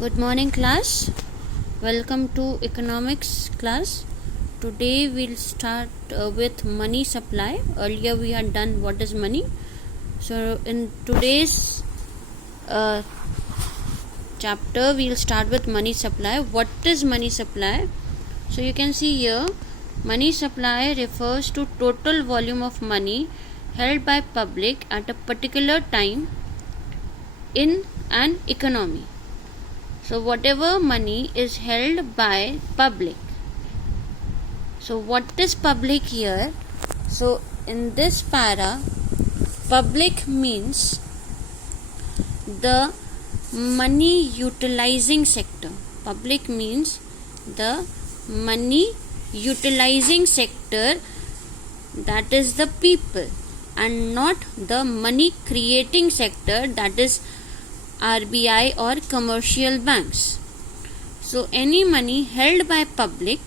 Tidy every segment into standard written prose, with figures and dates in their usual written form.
Good morning, class. Welcome to economics class. Today we'll start with money supply. Earlier we had done what is money. So in today's chapter we'll start with money supply. What is money supply? So you can see here, money supply refers to total volume of money held by public at a particular time in an economy. So whatever money is held by public. So what is public here? So in this para, public means the money utilizing sector. Public means the money utilizing sector, that is the people, and not the money creating sector, that is RBI or commercial banks. So any money held by public,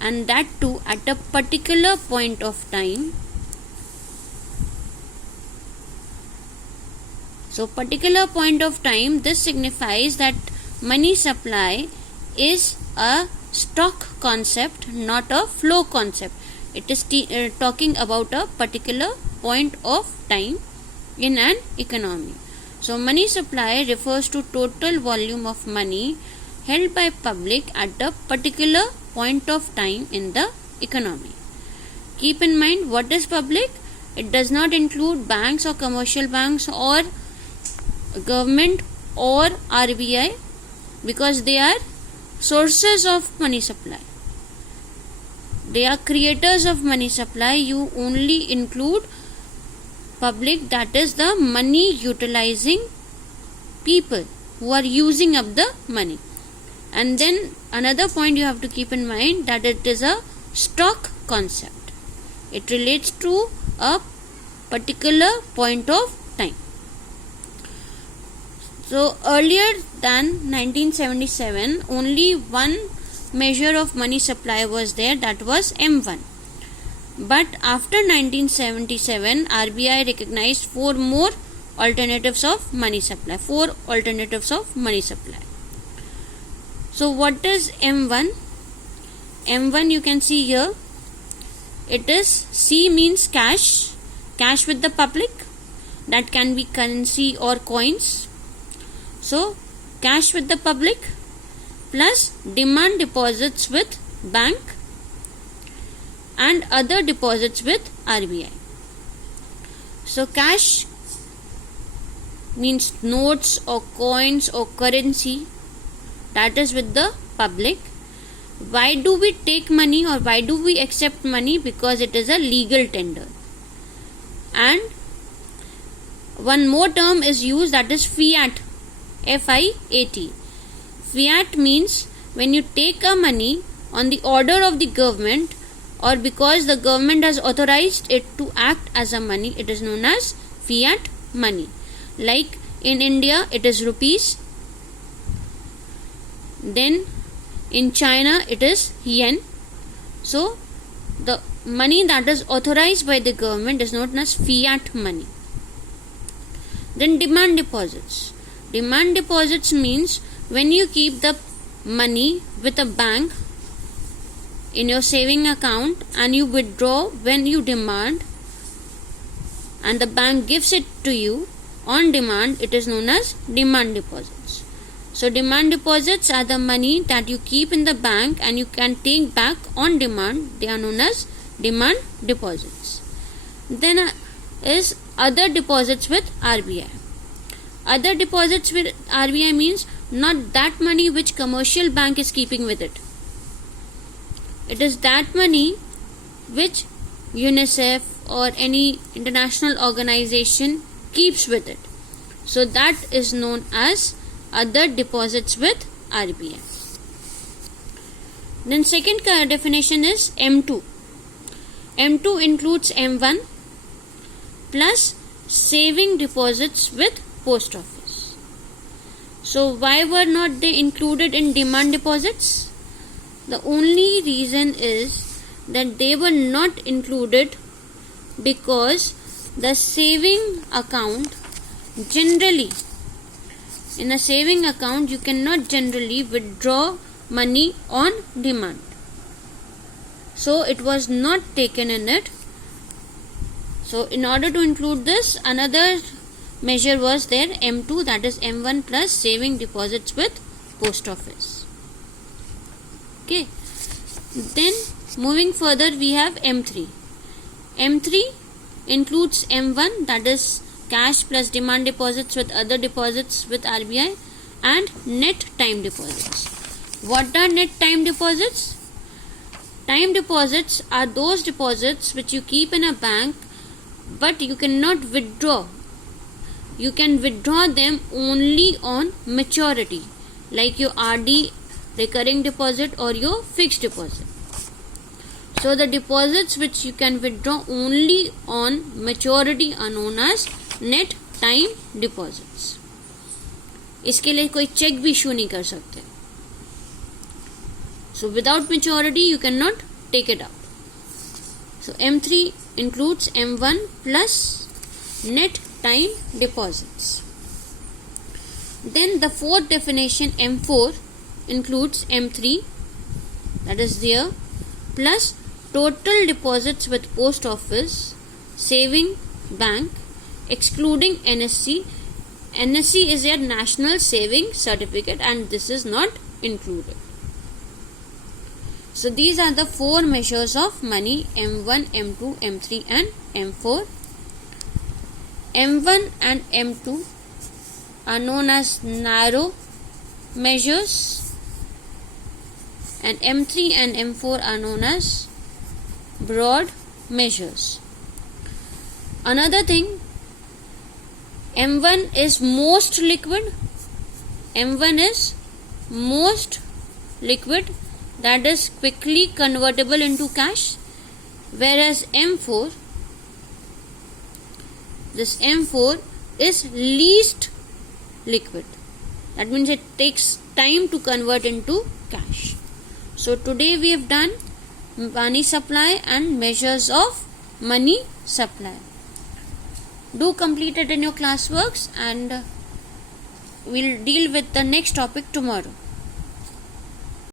and that too at a particular point of time. So particular point of time, this signifies that money supply is a stock concept, not a flow concept. It is talking about a particular point of time in an economy. So money supply refers to total volume of money held by public at a particular point of time in the economy. Keep in mind, what is public? It does not include banks or commercial banks or government or RBI, because they are sources of money supply. They are creators of money supply. You only include public, that is the money utilizing people who are using up the money. And then another point you have to keep in mind, that it is a stock concept. It relates to a particular point of time. So earlier than 1977, only one measure of money supply was there, that was M1. But after 1977, RBI recognized four more alternatives of money supply. So what is M1? M1 you can see here. It is, C means cash with the public. That can be currency or coins. So cash with the public plus demand deposits with bank and other deposits with RBI. So cash means notes or coins or currency, that is with the public. Why do we take money or why do we accept money? Because it is a legal tender. And one more term is used, that is fiat, F-I-A-T. Fiat means when you take a money on the order of the government, or because the government has authorized it to act as a money, it is known as fiat money. Like in India, it is rupees. Then in China, it is yen. So the money that is authorized by the government is known as fiat money. Then demand deposits. Demand deposits means when you keep the money with a bank in your saving account and you withdraw when you demand, and the bank gives it to you on demand, it is known as demand deposits. So demand deposits are the money that you keep in the bank and you can take back on demand. They are known as demand deposits. Then is other deposits with RBI. Other deposits with RBI means not that money which commercial bank is keeping with it. It is that money which UNICEF or any international organization keeps with it. So that is known as other deposits with RBI. Then second definition is M2. M2 includes M1 plus saving deposits with post office. So why were not they included in demand deposits? The only reason is that they were not included because the saving account generally in a saving account you cannot generally withdraw money on demand. So it was not taken in it. So in order to include this, another measure was there, M2, that is M1 plus saving deposits with post office. Okay. Then moving further, we have M3. M3 includes M1, that is cash plus demand deposits with other deposits with RBI, and net time deposits. What are net time deposits? Time deposits are those deposits which you keep in a bank but you cannot withdraw. You can withdraw them only on maturity, like your RD, recurring deposit, or your fixed deposit. So the deposits which you can withdraw only on maturity are known as net time deposits. इसके लिए कोई check भी issue नहीं कर सकते. So without maturity you cannot take it out. So M3 includes M1 plus net time deposits. Then the fourth definition, M4, includes M3, that is there, plus total deposits with post office, saving bank, excluding NSC. NSC is a national saving certificate and this is not included. So these are the four measures of money: M1, M2, M3 and M4. M1 and M2 are known as narrow measures and M3 and M4 are known as broad measures. Another thing, M1 is most liquid. M1 is most liquid, that is quickly convertible into cash, whereas M4 is least liquid. That means it takes time to convert into cash. So today we have done money supply and measures of money supply. Do complete it in your classworks and we'll deal with the next topic tomorrow.